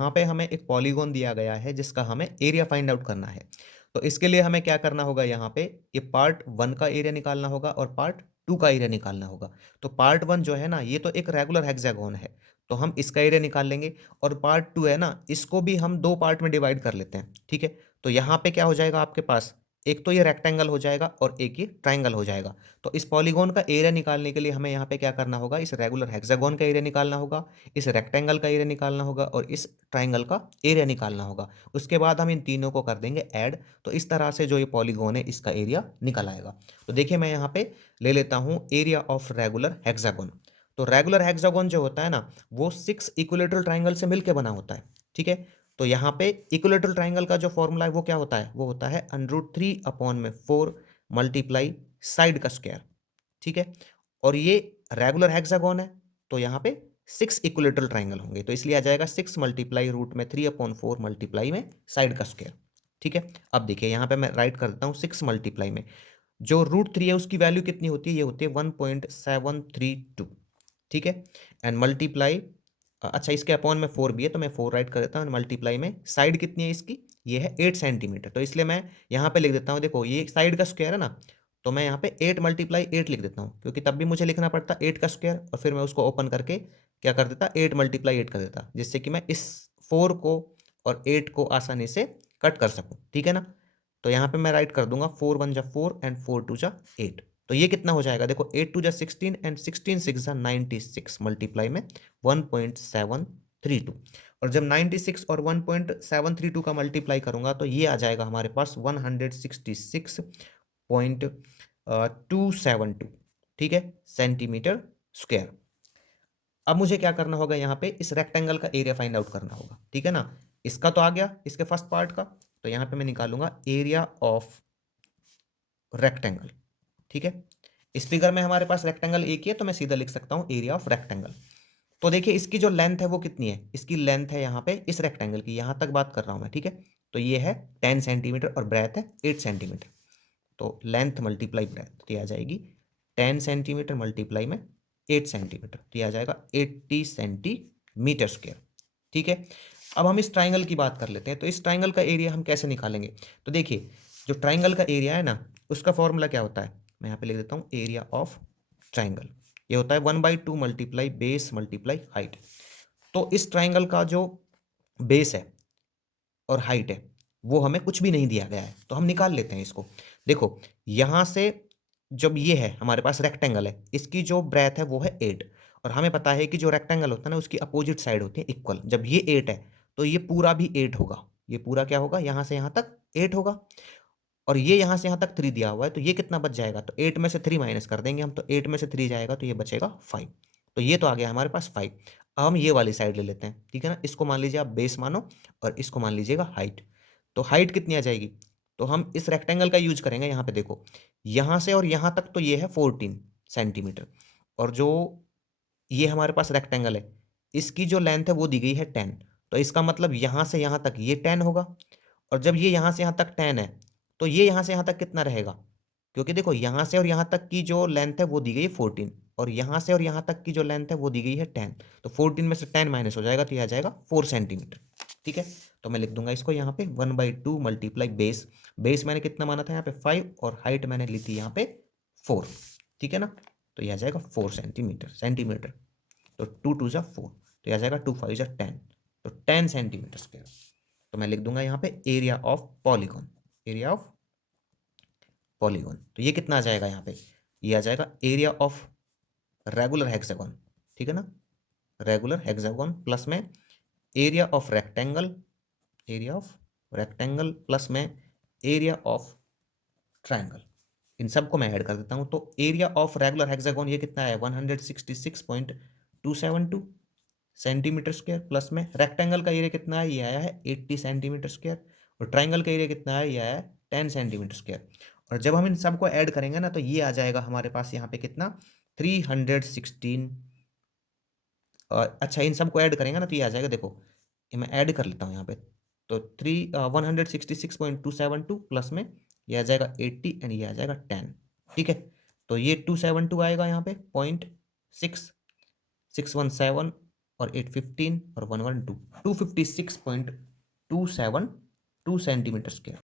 यहाँ पे हमें एक पॉलीगॉन दिया गया है जिसका हमें एरिया फाइंड आउट करना है। तो इसके लिए हमें क्या करना होगा, यहाँ पे ये पार्ट 1 का एरिया निकालना होगा और पार्ट 2 का एरिया निकालना होगा। तो पार्ट 1 जो है ना, ये तो एक रेगुलर हेक्सागोन है, तो हम इसका एरिया निकाल लेंगे। और पार्ट 2 है ना, इसको भी हम 2 पार्ट में डिवाइड कर लेते हैं, ठीक है। तो यहाँ पे क्या हो जाएगा आपके पास, एक तो ये रेक्टेंगल हो जाएगा और एक ये ट्राइंगल हो जाएगा। तो इस पॉलीगॉन का एरिया निकालने के लिए हमें यहाँ पे क्या करना होगा, इस रेगुलर हेक्सागोन का एरिया निकालना होगा, इस रेक्टेंगल का एरिया निकालना होगा और इस ट्राइंगल का एरिया निकालना होगा। उसके बाद हम इन तीनों को कर देंगे ऐड। तो इस तरह से जो ये पॉलीगॉन है इसका एरिया निकल आएगा। तो देखिए मैं यहाँ पे ले लेता हूँ एरिया ऑफ रेगुलर हेक्सागोन। तो रेगुलर हेक्सागोन जो होता है ना, वो 6 इक्विलेटरल ट्राइंगल से मिलकर बना होता है, ठीक है। तो यहाँ पे इक्विलेटरल ट्राइंगल का जो फॉर्मूला है वो क्या होता है, वो होता है √3/4 मल्टीप्लाई साइड का स्क्वायर, ठीक है। और ये रेगुलर हेक्सागोन है, तो यहाँ पे 6 इक्विलेटरल ट्राइंगल होंगे, तो इसलिए आ जाएगा 6 मल्टीप्लाई √3/4 मल्टीप्लाई में साइड का स्क्वायर, ठीक है। अब देखिए यहाँ पे मैं राइट कर देता हूँ 6 मल्टीप्लाई में जो √3 है उसकी वैल्यू कितनी होती है, ये होती है 1.732, ठीक है। एंड मल्टीप्लाई, अच्छा इसके अपॉन में 4 भी है तो मैं 4 राइट कर देता हूँ। मल्टीप्लाई में साइड कितनी है इसकी, ये है 8 सेंटीमीटर, तो इसलिए मैं यहाँ पे लिख देता हूँ, देखो ये साइड का स्क्वायर है ना, तो मैं यहाँ पे 8 मल्टीप्लाई 8 लिख देता हूँ, क्योंकि तब भी मुझे लिखना पड़ता 8 का स्क्वायर और फिर मैं उसको ओपन करके क्या कर देता, 8 मल्टीप्लाई 8 कर देता, जिससे कि मैं इस 4 को और 8 को आसानी से कट कर सकूँ, ठीक है ना। तो यहाँ पे मैं राइट कर दूंगा 4 1 जा 4 एंड 4 2 जा 8। तो ये कितना हो जाएगा, देखो 8 2 जा 16 एंड 16 6 जा 96 मल्टीप्लाई में 1.732। और जब 96 और 1.732 का मल्टीप्लाई करूंगा तो ये आ जाएगा हमारे पास 166.272, ठीक है, सेंटीमीटर स्क्वायर। अब मुझे क्या करना होगा, यहाँ पे इस रेक्टेंगल का एरिया फाइंड आउट करना होगा, ठीक है ना। इसका तो आ गया, इसके फर्स्ट पार्ट का, तो यहाँ पे मैं निकालूंगा एरिया ऑफ रेक्टेंगल, ठीक है। इस फिगर में हमारे पास रेक्टेंगल एक ही है, तो मैं सीधा लिख सकता हूँ एरिया ऑफ रेक्टेंगल। तो देखिए इसकी जो लेंथ है वो कितनी है, इसकी लेंथ है यहाँ पे इस रेक्टेंगल की, यहाँ तक बात कर रहा हूँ मैं, ठीक है। तो ये है 10 सेंटीमीटर और ब्रेथ है 8 सेंटीमीटर। तो लेंथ मल्टीप्लाई ब्रेथ, तो ये आ जाएगी 10 सेंटीमीटर मल्टीप्लाई में 8 सेंटीमीटर, तो ये आ जाएगा 80 सेंटीमीटर स्क्वायर, ठीक है। अब हम इस ट्राइंगल की बात कर लेते हैं। तो इस ट्राइंगल का एरिया हम कैसे निकालेंगे, तो देखिए जो ट्राइंगल का एरिया है ना, उसका फॉर्मूला क्या होता है, मैं यहाँ पे लिख देता हूँ एरिया ऑफ ट्राइंगल। ये होता है 1/2 मल्टीप्लाई बेस मल्टीप्लाई हाइट। तो इस ट्राइंगल का जो बेस है और हाइट है वो हमें कुछ भी नहीं दिया गया है, तो हम निकाल लेते हैं इसको। देखो यहाँ से जब ये है हमारे पास रेक्टेंगल है, इसकी जो ब्रेथ है वो है 8, और हमें पता है कि जो रेक्टेंगल होता है ना उसकी अपोजिट साइड होती है इक्वल। जब ये 8 है तो ये पूरा भी 8 होगा, ये पूरा क्या होगा, यहाँ से यहाँ तक 8 होगा। और ये यहाँ से यहाँ तक 3 दिया हुआ है, तो ये कितना बच जाएगा, तो 8 में से 3 माइनस कर देंगे हम, तो 8 में से 3 जाएगा तो ये बचेगा 5। तो ये तो आ गया हमारे पास 5। अब हम ये वाली साइड ले लेते हैं, ठीक है ना। इसको मान लीजिए आप बेस मानो और इसको मान लीजिएगा हाइट। तो हाइट कितनी आ जाएगी, तो हम इस रेक्टेंगल का यूज करेंगे। यहाँ पे देखो यहाँ से और यहाँ तक तो ये है 14 सेंटीमीटर, और जो ये हमारे पास रेक्टेंगल है इसकी जो लेंथ है वो दी गई है 10। तो इसका मतलब यहाँ से यहाँ तक ये 10 होगा, और जब ये यहाँ से यहाँ तक 10 है तो ये यहाँ से यहाँ तक कितना रहेगा, क्योंकि देखो यहाँ से और यहाँ तक की जो लेंथ है वो दी गई है 14, और यहाँ से और यहाँ तक की जो लेंथ है वो दी गई है 10। तो 14 में से 10 माइनस हो जाएगा तो ये आ जाएगा 4 सेंटीमीटर, ठीक है। तो मैं लिख दूंगा इसको यहाँ पे 1/2 मल्टीप्लाई बेस, बेस मैंने कितना माना था यहाँ पे 5, और हाइट मैंने ली थी यहाँ पे 4, ठीक है ना। तो ये आ जाएगा 4 सेंटीमीटर, सेंटीमीटर। तो 2 2 जा 4, तो ये आ जाएगा 2 5 जा 10, तो 10 सेंटीमीटर स्क्वायर। तो मैं लिख दूंगा यहाँ पे area of polygon, area of polygon. तो ये कितना आ जाएगा यहाँ पे, ये आ जाएगा एरिया ऑफ रेगुलर हेक्सागोन, ठीक है ना, रेगुलर हेक्सागोन प्लस में area of rectangle, area of rectangle plus में एरिया ऑफ ट्राइंगल। इन सबको मैं ऐड कर देता हूँ। तो एरिया ऑफ रेगुलर हेक्सागोन ये कितना है 166.272 सेंटीमीटर स्क्वायर, प्लस में रेक्टेंगल का एरिया कितना है, ये आया है 80 सेंटीमीटर स्क्वायर, और ट्राइंगल का एरिया कितना है, ये आया है 10 सेंटीमीटर स्क्वायर। और जब हम इन सबको ऐड करेंगे ना तो ये आ जाएगा हमारे पास यहाँ पे कितना 316। और अच्छा इन सबको ऐड करेंगे ना तो ये आ जाएगा, देखो ये मैं ऐड कर लेता हूँ यहाँ पे। तो 166.272 प्लस में ये आ जाएगा 80 एंड ये आ जाएगा 10, ठीक है। तो ये 272 आएगा यहाँ पे 0.6617 और 815 और 112 256.272 सेंटीमीटर स्क्वायर।